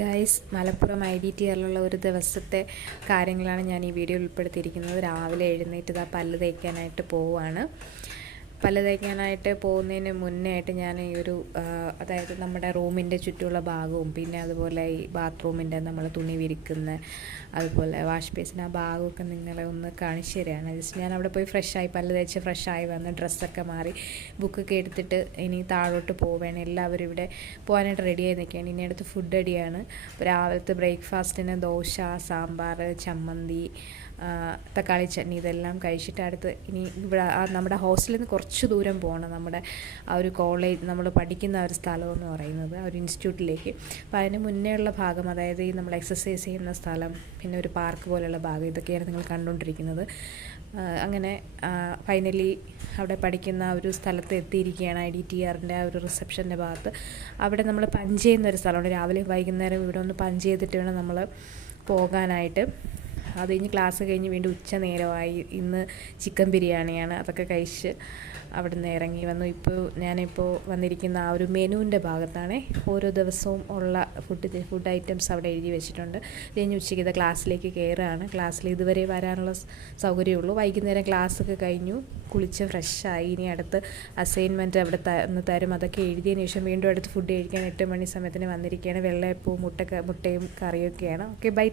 Guys, Malappuram IDTRലുള്ള ഒരു ദിവസത്തെ കാര്യങ്ങളാണ് ഞാൻ ഈ വീഡിയോയിൽ ഉൾപ്പെടുത്തിയിരിക്കുന്നത്. രാവിലെ എഴുന്നേറ്റ് പല്ല് തേക്കാനായിട്ട് പോവുകയാണ്. പല്ല് തേക്കാനായിട്ട് പോകുന്നതിന് മുന്നേ ആയിട്ട് ഞാൻ ഈ ഒരു അതായത് നമ്മുടെ റൂമിൻ്റെ ചുറ്റുമുള്ള ഭാഗവും പിന്നെ അതുപോലെ ഈ ബാത്റൂമിൻ്റെ നമ്മൾ തുണി വിരിക്കുന്ന അതുപോലെ വാഷ് ബേസിൻ ആ ഭാഗമൊക്കെ നിങ്ങളെ ഒന്ന് കാണിച്ചു തരികയാണ്. ജസ്റ്റ് ഞാൻ അവിടെ പോയി ഫ്രഷായി പല്ല് തേച്ച് ഫ്രഷായി വന്ന് ഡ്രസ്സൊക്കെ മാറി ബുക്കൊക്കെ എടുത്തിട്ട് ഇനി താഴോട്ട് പോവുകയാണ്. എല്ലാവരും ഇവിടെ പോകാനായിട്ട് റെഡിയായി നിൽക്കുകയാണ്. ഇനി അടുത്ത് ഫുഡ് അടിയാണ്. രാവിലത്തെ ബ്രേക്ക്ഫാസ്റ്റിന് ദോശ, സാമ്പാർ, ചമ്മന്തി, തക്കാളി ചട്നി ഇതെല്ലാം കഴിച്ചിട്ട് അടുത്ത് ഇനി ഇവിടെ നമ്മുടെ ഹോസ്റ്റലിൽ നിന്ന് കുറച്ച് ദൂരം പോകണം. നമ്മുടെ ആ ഒരു കോളേജ് നമ്മൾ പഠിക്കുന്ന ഒരു സ്ഥലമെന്ന് പറയുന്നത് ആ ഒരു ഇൻസ്റ്റിറ്റ്യൂട്ടിലേക്ക്. അപ്പോൾ അതിന് മുന്നേ ഉള്ള ഭാഗം, അതായത് ഈ നമ്മൾ എക്സസൈസ് ചെയ്യുന്ന സ്ഥലം, പിന്നെ ഒരു പാർക്ക് പോലെയുള്ള ഭാഗം, ഇതൊക്കെയാണ് നിങ്ങൾ കണ്ടുകൊണ്ടിരിക്കുന്നത്. അങ്ങനെ ഫൈനലി അവിടെ പഠിക്കുന്ന ഒരു സ്ഥലത്ത് എത്തിയിരിക്കുകയാണ്. IDTRൻ്റെ ആ ഒരു റിസപ്ഷൻ്റെ ഭാഗത്ത്. അവിടെ നമ്മൾ പഞ്ച് ചെയ്യുന്നൊരു സ്ഥലമുണ്ട്. രാവിലെ വൈകുന്നേരം ഇവിടെ ഒന്ന് പഞ്ച് ചെയ്തിട്ട് വേണം നമ്മൾ പോകാനായിട്ട്. അത് കഴിഞ്ഞ് ക്ലാസ് കഴിഞ്ഞ് വീണ്ടും ഉച്ച നേരമായി. ഇന്ന് ചിക്കൻ ബിരിയാണിയാണ്. അതൊക്കെ കഴിച്ച് അവിടെ നിന്ന് ഇറങ്ങി വന്നു. ഞാനിപ്പോൾ വന്നിരിക്കുന്ന ആ ഒരു മെനുവിൻ്റെ ഭാഗത്താണ്. ഓരോ ദിവസവും ഉള്ള ഫുഡ് ഐറ്റംസ് അവിടെ എഴുതി വെച്ചിട്ടുണ്ട്. കഴിഞ്ഞ് ഉച്ചയ്ക്ക് ക്ലാസ്സിലേക്ക് കയറുകയാണ്. ക്ലാസ്സിൽ ഇതുവരെ വരാനുള്ള സൗകര്യമുള്ളൂ. വൈകുന്നേരം ക്ലാസ്സൊക്കെ കഴിഞ്ഞു, കുളിച്ച് ഫ്രഷായി. ഇനി അടുത്ത് അസൈൻമെൻറ്റ് അവിടെ തരും. അതൊക്കെ എഴുതിയതിന് ശേഷം വീണ്ടും അടുത്ത് ഫുഡ് കഴിക്കാൻ 8 മണി സമയത്തിന് വന്നിരിക്കുകയാണ്. വെള്ളയപ്പവും മുട്ടയും കറിയൊക്കെയാണ്. Okay, by.